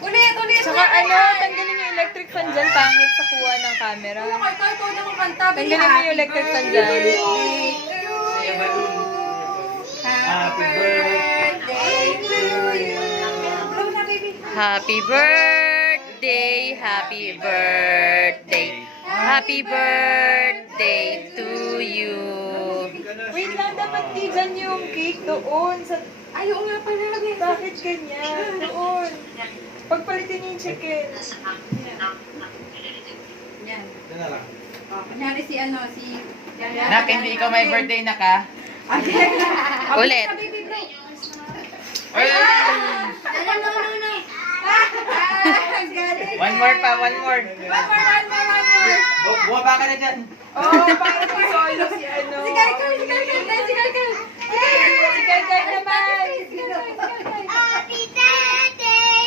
Ulit. Tsaka tanggalin yung electric fan dyan, pangit sa kuha ng camera. Tanggalin mo yung electric fan dyan. Happy birthday to you. Happy birthday, happy birthday, happy birthday to you. Wait lang, dapat di dyan yung cake doon. Ayaw nga pala. Bakit ganyan? Doon. Pagpalitin yung chicken. Yan. Yan na lang. Kunyari si Nak, hindi ikaw may birthday na ka? Ulit. No. One more pa, one more. Buwaba ka na dyan. Para si solo si Si Kai. Si Kai naman. Happy birthday!